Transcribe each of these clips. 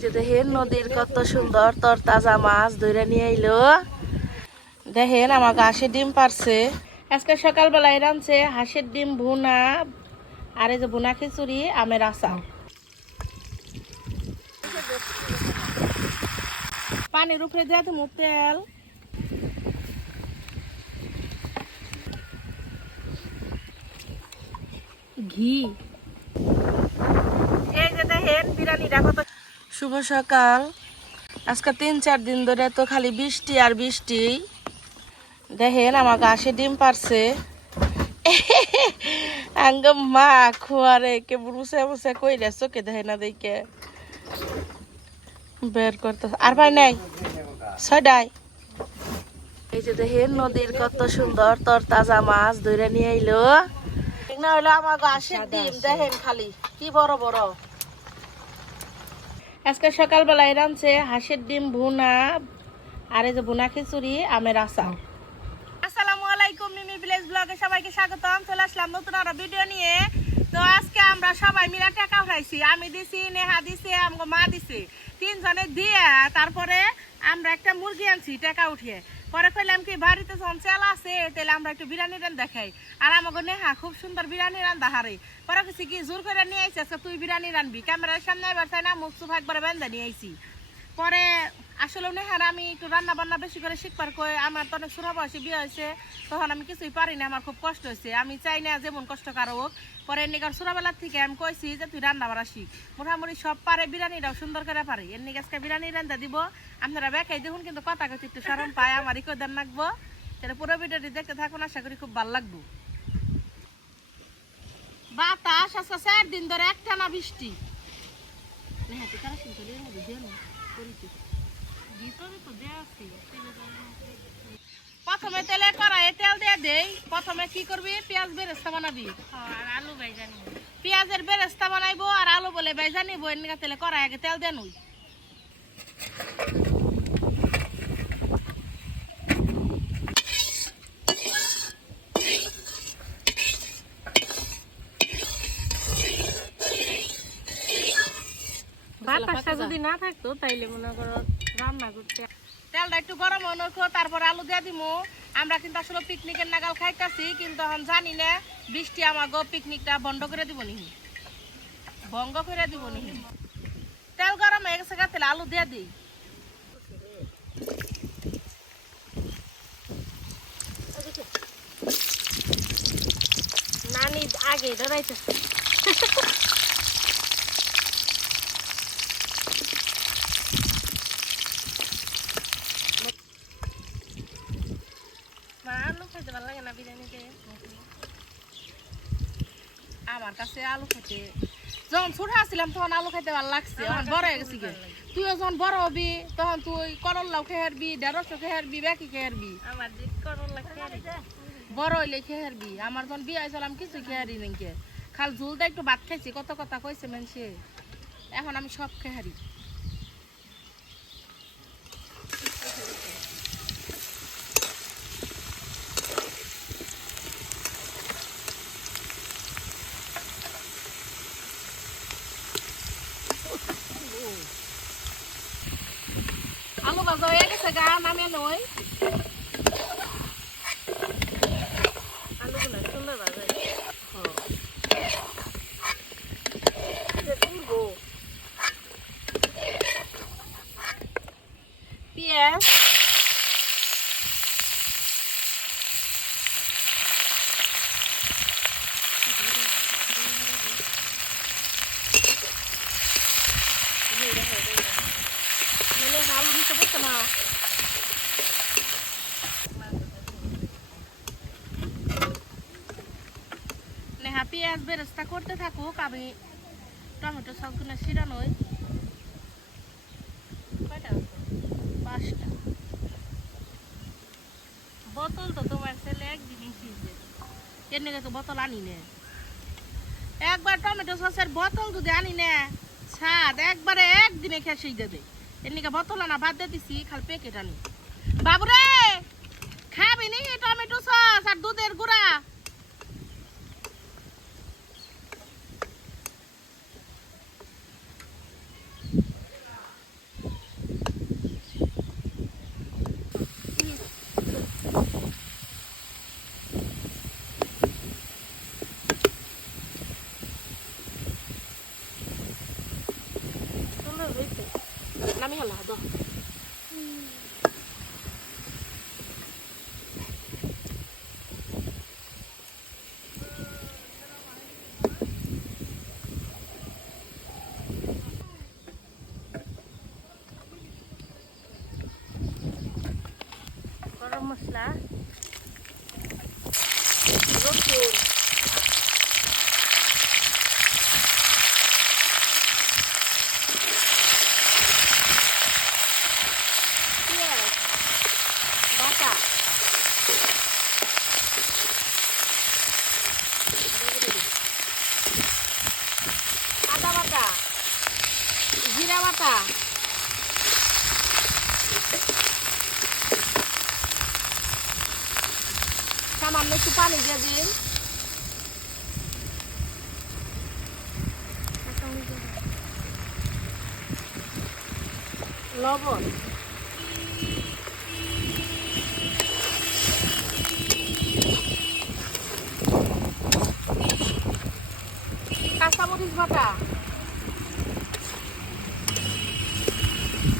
যে দেখেন নদীর কত সুন্দর তর তাজা মাছ ধরে নিয়ে আইলো। দেখেন আমার হাঁসের ডিম পারছে। আজকে সকালবেলায় রাঁধছে হাঁসের ডিম, ভুনা, আর এই যে ভুনা খিচুড়ি, আমের আচার। পানির উপরে দেওয়া তুমি তেল। ঘি। এই যে দেখেন বিরিয়ানিটা কত শুভ সকাল। আজকে তিন চার দিন ধরে তো খালি বৃষ্টি আর বৃষ্টি। দেখেন আমার গাছে ডিম পারছে। আঙ্গ মা খুয়ারে কে বুসে বুসে কইলে চোখে দেখে না দেখে। বের করতে আর ভাই নাই? ছয়টাই এই যে দেখেন নদীর কত সুন্দর তর তাজা মাছ ধরে নিয়ে আইলো। না হইল আমার গাছের ডিম দেখেন খালি। কি বড় বড়। আজকে সকালবেলায় রাঁধছে হাঁসের ডিম, ভুনা আর এই যে ভুনা খিচুড়ি, আমের আসা আসসালামু আলাইকুম মিমি ভিলেজ ব্লগে সবাইকে স্বাগতম। চলে আসলাম নতুন আরও ভিডিও নিয়ে। তো আজকে আমরা সবাই মিলে টাকা উঠাইছি আমি দিছি, নেহা দিছে, আমগো মা দিছি। তিনজনে দিয়ে, তারপরে আমরা একটা মুরগি আনছি, টাকা উঠিয়ে। পরে কইলাম কি, বাড়িতে যখন চাল আছে তাহলে আমরা একটু বিরিয়ানি রান দেখাই। আর আমাকে নেহা খুব সুন্দর বিরিয়ানি রান হারে। পরে কিছু কি, জোর করে নিয়ে আইসি তুই বিরিয়ানি রানবি। ক্যামেরার সামনে এবার চাই না, মুখ সুফ একবার বেঁধে নিয়ে আইছি। পরে আসলে নেহার আমি একটু রান্না বান্না বেশি করে শিখবার কই, আমার তো অনেক ছোট বয়সে বিয়ে হয়েছে, তখন আমি কিছুই পারি না, আমার খুব কষ্ট হয়েছে। আমি চাই না যেমন কষ্ট কারও হোক, পরে নিকার ছোটবেলার থেকে আমি কইছি যে তুই রান্না বাড়া শিখ। মোটামুটি সব পারে, বিরিয়ানিটাও সুন্দর করে পারে। এর নিকে আজকে বিরিয়ানি রান্না দিব, আপনারা বেকাই দেখুন, কিন্তু কথা কথা একটু সরম পায়, আমারই কদার নাকবো তাহলে পুরো ভিডিওটি দেখতে থাকুন, আশা করি খুব ভালো লাগবো। বাতাস, আজকে চার দিন ধরে একটানা বৃষ্টি। নেহা তুই কারা শুনতে করিতে। প্রথমে তেলে কড়াইয়ে তেল দিয়ে দেই। প্রথমে কি করবি? পেঁয়াজ বেরেস্তা বানাবি। আর আলু ভাইজানি পেঁয়াজের বেরেস্তা বানাইবো আর আলু বলে নিবো। এনকা তেলে কড়াই আগে তেল দেন না থাকতো তাইলে মনে করো রান্না করতে তেলটা একটু গরম হনো তারপর আলু দিয়ে দিমু। আমরা কিন্তু আসলে পিকনিকের নাগাল খাইতাছি কিন্তু এখন জানি না বৃষ্টি আমাকে পিকনিকটা বন্ধ করে দিব নি। ভঙ্গ করে দিব নি। তেল গরম হয়ে গেছে গা, তাহলে আলু দিয়ে দিই। নানি আগে ধরাইতেছে মা আলু খাইতে ভালো লাগে না বিরিয়ানিতে আমার কাছে আলু খেতে। যখন ছোট আসছিলাম তখন আলু খেতে ভালো লাগছে। এখন বড় হয়ে গেছি তুইও যখন বড় হবি তখন তুই করল্লাও খেয়ে হারবি ঢেঁড়সও খেয়ে হারবি বেকি খেয়ে হারবি আমার দিক করলা খেয়ে বড় হইলে খেহারবি। হারবি আমার যখন বিয়ে হয়েছিল আমি কিছু খেহারি নাকি খাল ঝুলটা একটু ভাত খাইছি কত কথা কইছে মানুষে এখন আমি সব খেয়ে হারি আলু ভাজা হয়ে গেছে গা নামে নই আলুগুলো সুন্দর ভাজা পেঁয়াজ নইলে আলু দিতে পারতো না নেহা পেঁয়াজ বেরেস্তা করতে থাকুক, আমি টমেটো সবগুলো শিরানোই বোতল তো তোমার ছেলে একদিনই শিখবে এর নিকে তো বোতল আনি একবার টমেটো সসের বোতল যদি আনি নে, স্বাদ একবারে একদিনে খেয়ে সেই দেবে। এর নিকে বোতল আনা বাদ দিয়ে দিছি, খালি প্যাকেট আনি। বাবুরে, খাবি নি টমেটো সস আর দুধের গুঁড়া হেলা দ গরম মশলা রসুন পেঁয়াজ বাটা আদা বাটা জিরা বাটা সামান্য একটু পানি দিয়ে দিন লবণ। কাঁচামরিচ বাটা।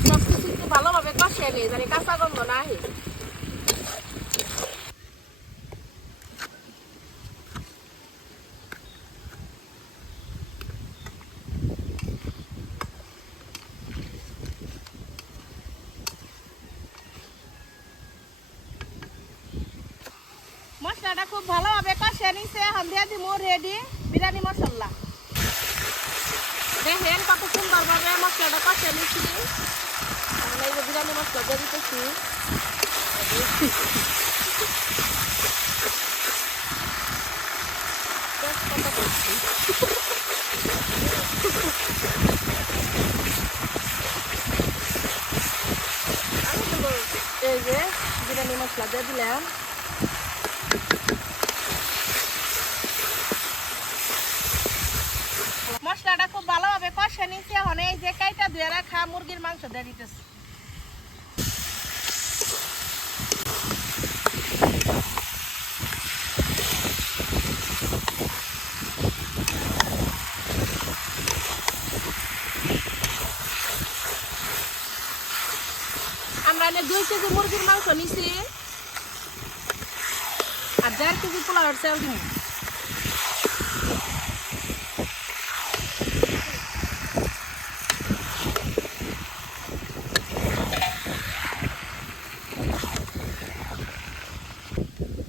সব কিছু ভালোভাবে কষে নিয়ে জানি কাঁচা গন্ধ না আহে মশলাটা খুব ভালোভাবে কষিয়ে নিছে এখন দিয়ে দিব রেডি বিরিয়ানি মশলা। দেখেন কত সুন্দরভাবে মশলাটা কষিয়ে নিচ্ছি এখন এই বিরিয়ানি মশলা দিয়ে দিতেছি। এই যে বিরিয়ানি মশলা দিয়ে দিলাম মশলাটা খুব ভালোভাবে নিচ্ছে এই যে কাইটা ধুয়ে রাখা, মুরগির মাংস দিয়ে দিতেছে। দুই কেজি মুরগির মাংস নিছি। আর দেড় কেজি পোলাওয়ের চাল দিন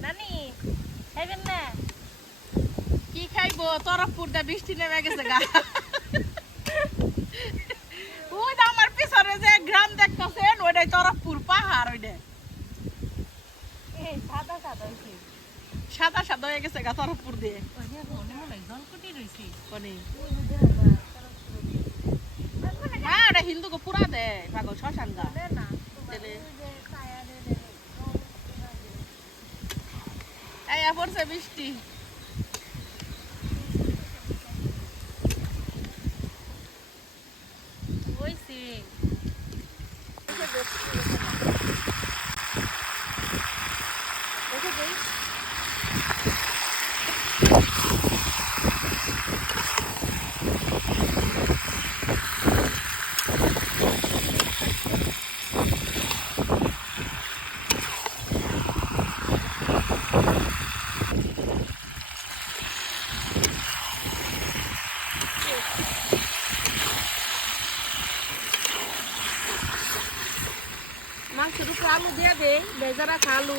নানি খাইবেন না কি খাইবো তরফপুর দা বৃষ্টি নেমে গেছে গা ওই আমার পিছনে যে গ্রাম দেখতেছেন ওইটাই তরফপুর পাহাড় ওইটা সাদা সাদা হয়েছে সাদা সাদা হয়ে গেছে গা তরফপুর দিয়ে মনে মনে হয় হ্যাঁ ওটা হিন্দুকে পুরা দেয় পাগল শ্মশান গা তাহলে না তোমার তাহলে? ওই যে ছায়া দিয়ে দেবে, রং দিয়ে দেবে। এই পড়ছে বৃষ্টি হইছে দেখে দেই মাংসের উপরে আলু বেজারা দে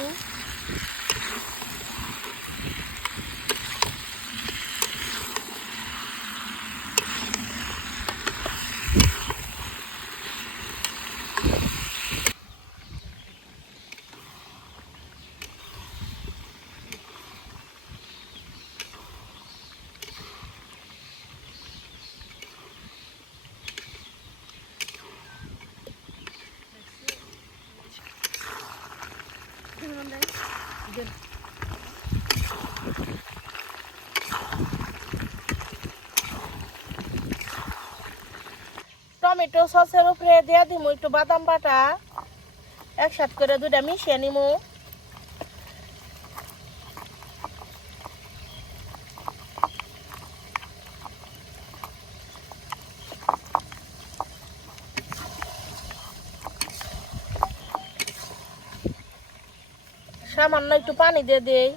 টমেটো সসের উপরে দিয়ে দিমু একটু বাদাম বাটা। একসাথ করে দুটা মিশিয়ে নিমু। সামান্য একটু পানি দিয়ে দেই।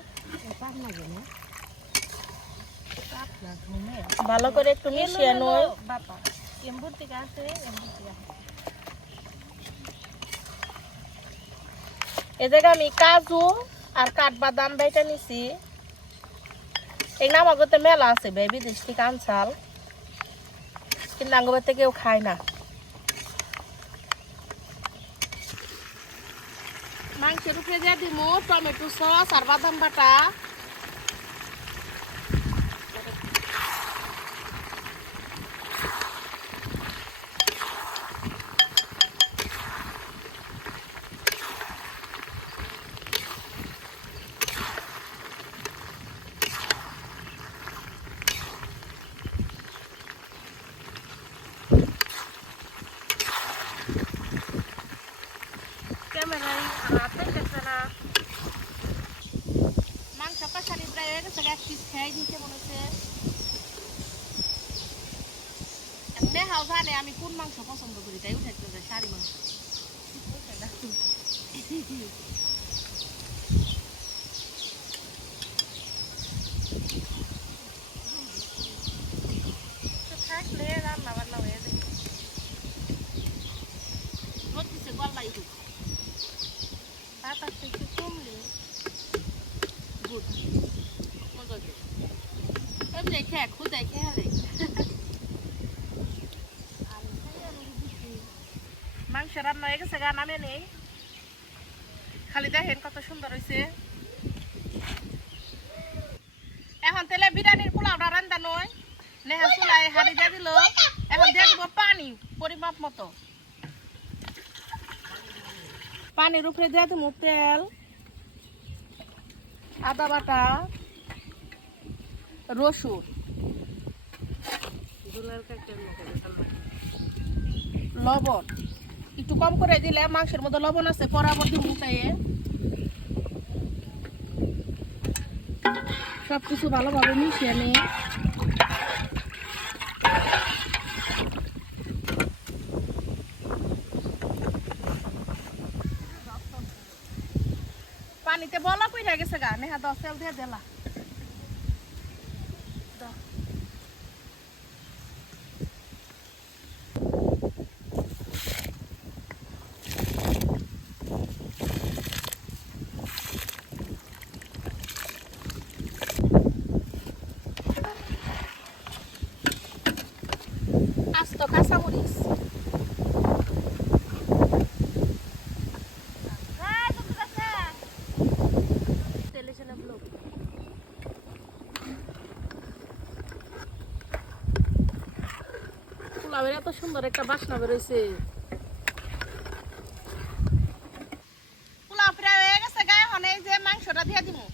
ভালো করে একটু মিশিয়ে নই। এম্বুর থেকে থেকে আমি কাজু আর কাঠবাদাম বেটে নিছি এগুলো আমার কাছে মেলা আছে বে বিদেশ থেকে আনছাল কিন্তু আঙ্গবাতে কেউ খায় না মাংসের উপরে দিয়ে দিব টমেটো সস আর বাদাম বাটা ক্যামেরায় হাতে গেছে না মাংস কষানি প্রায় হয়ে গেছে এক পিস খেয়ে দিতে মনে হচ্ছে নেহাও জানে আমি কোন মাংস পছন্দ করি তাই উঠাইতে যায় শাড়ি মাংস। থাকলে রান্না বান্না হয়ে যায়। দিছে গল্লাই হোক। বাতাসটা একটু কমলে। গুড। এমনি খেয়ে খুদাই খেয়ে রে মাংস রান্না হয়ে গেছে গা নামে নেই। খালি দেখেন কত সুন্দর হয়েছে এখন তেলে বিরিয়ানির পোলাওটা রান্দা নয়। নেহা চুলায় হাড়ি দিয়ে দিল। এখন দিয়ে দিব পানি পরিমাপ মতো। পানির উপরে দিয়ে দিব তেল আদা বাটা রসুন। দুলার লবণ। একটু কম করে দিলে মাংসের মধ্যে লবণ আছে পরবর্তী মুখাইয়ে সব কিছু ভালোভাবে মিশিয়ে নিয়ে পানিতে বলা কইরা গেছে গা নেহা দশ দিয়ে দিলা দাও। আস্ত কাঁচামরিচ তেলে ছেলে ব্লক এত সুন্দর একটা বাসনা বেরোইছে। হয়ে দিয়ে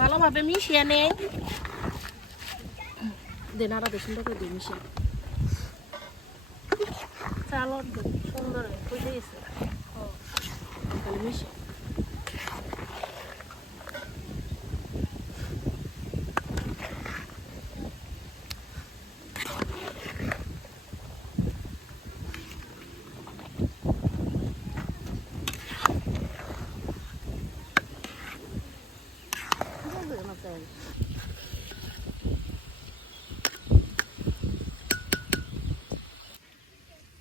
ভালোভাবে মিশিয়ে নেই। দেন আরও সুন্দর করে দিই মিশিয়ে চালর সুন্দর বুঝে গেছে। তাহলে মিশিয়ে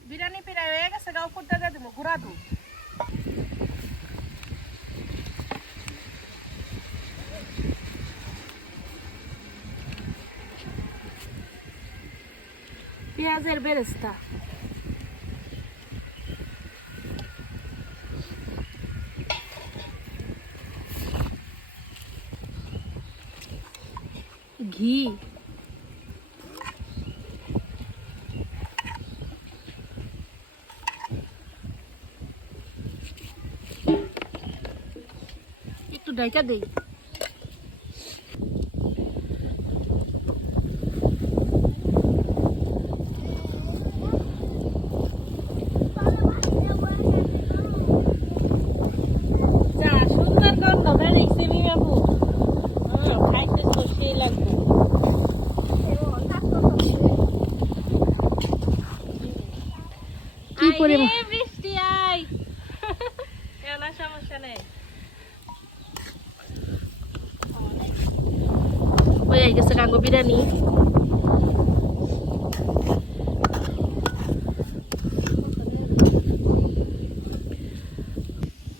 বিরিয়ানি পিড়াই হয়ে গেছে গা উপর দিয়ে দিব গুড়া দুধ পেঁয়াজের বেরেস্তা। ঘি। একটু ডাইকা দেই যা সুন্দর গন্ধ বেরিয়েছে মিমাবু খাইতে তো সেই লাগে সমস্যা নেই ওই আই গেছে গাঙ্গো বিরিয়ানি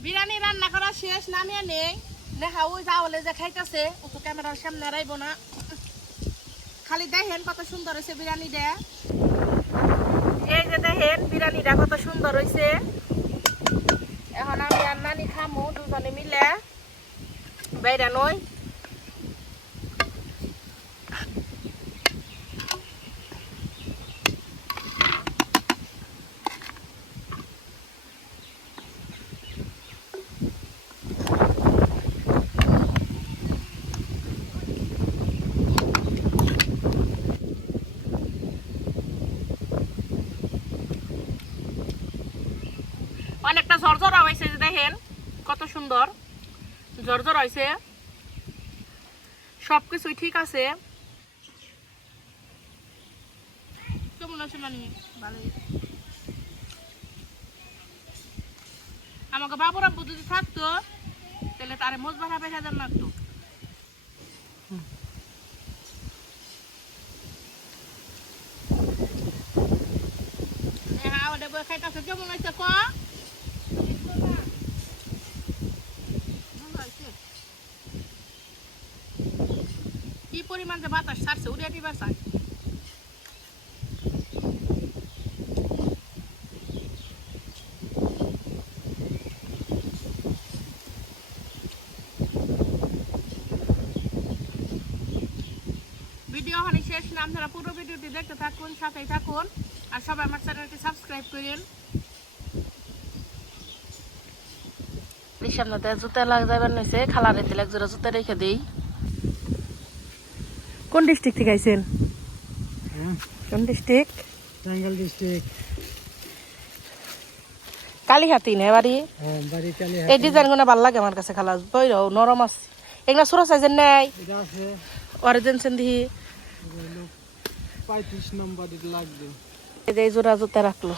বিরিয়ানি রান্না করা শেষ, নামিয়ে নেই। দেখা, ওই হলে যে খাইতেছে, ও তো ক্যামেরার সামনে রাইব না। খালি দেখেন কত সুন্দর হয়েছে বিরিয়ানি দে এই যে দেখেন, বিরিয়ানিটা কত সুন্দর হয়েছে। এখন আমি আর নানি খামো, দুজনে মিলে। বাইরে নই হয়েছে, দেখেন কত সুন্দর। ঝরঝরা হয়েছে সব কিছুই ঠিক আছে। কেমন আমাকে বাবুর আব্বু যদি থাকতো, তাহলে তারে মজবার হবে হাজার মারতো হ্যাঁ ওদের বই খাইতেছে। কেমন হয়েছে, ক কি পরিমাণ যে বাতাস ছাড়ছে উড়িয়া দিবার চাই ভিডিও ওখানে শেষ না, আপনারা পুরো ভিডিওটি দেখতে থাকুন, সাথেই থাকুন, আর সবাই আমার চ্যানেলটি সাবস্ক্রাইব করেন। সামনে জুতা লাগ যাবার নইছে খালা রেতে এক জোড়া জুতা রেখে দেই। কোন ডিস্ট্রিক্ট থেকে আইছেন? কোন ডিস্ট্রিক্ট টাঙ্গাইল ডিস্ট্রিক্ট কালীহাতি নে বাড়ি? হ্যাঁ বাড়ি কালী এই ডিজাইনগুলো ভালো লাগে আমার কাছে খালা। বইর নরম আছে। এগুলা সুরা সাইজের নেই? এটা হলো পঁয়ত্রিশ নম্বর লাগবে। এই জোড়া জুতা রাখল।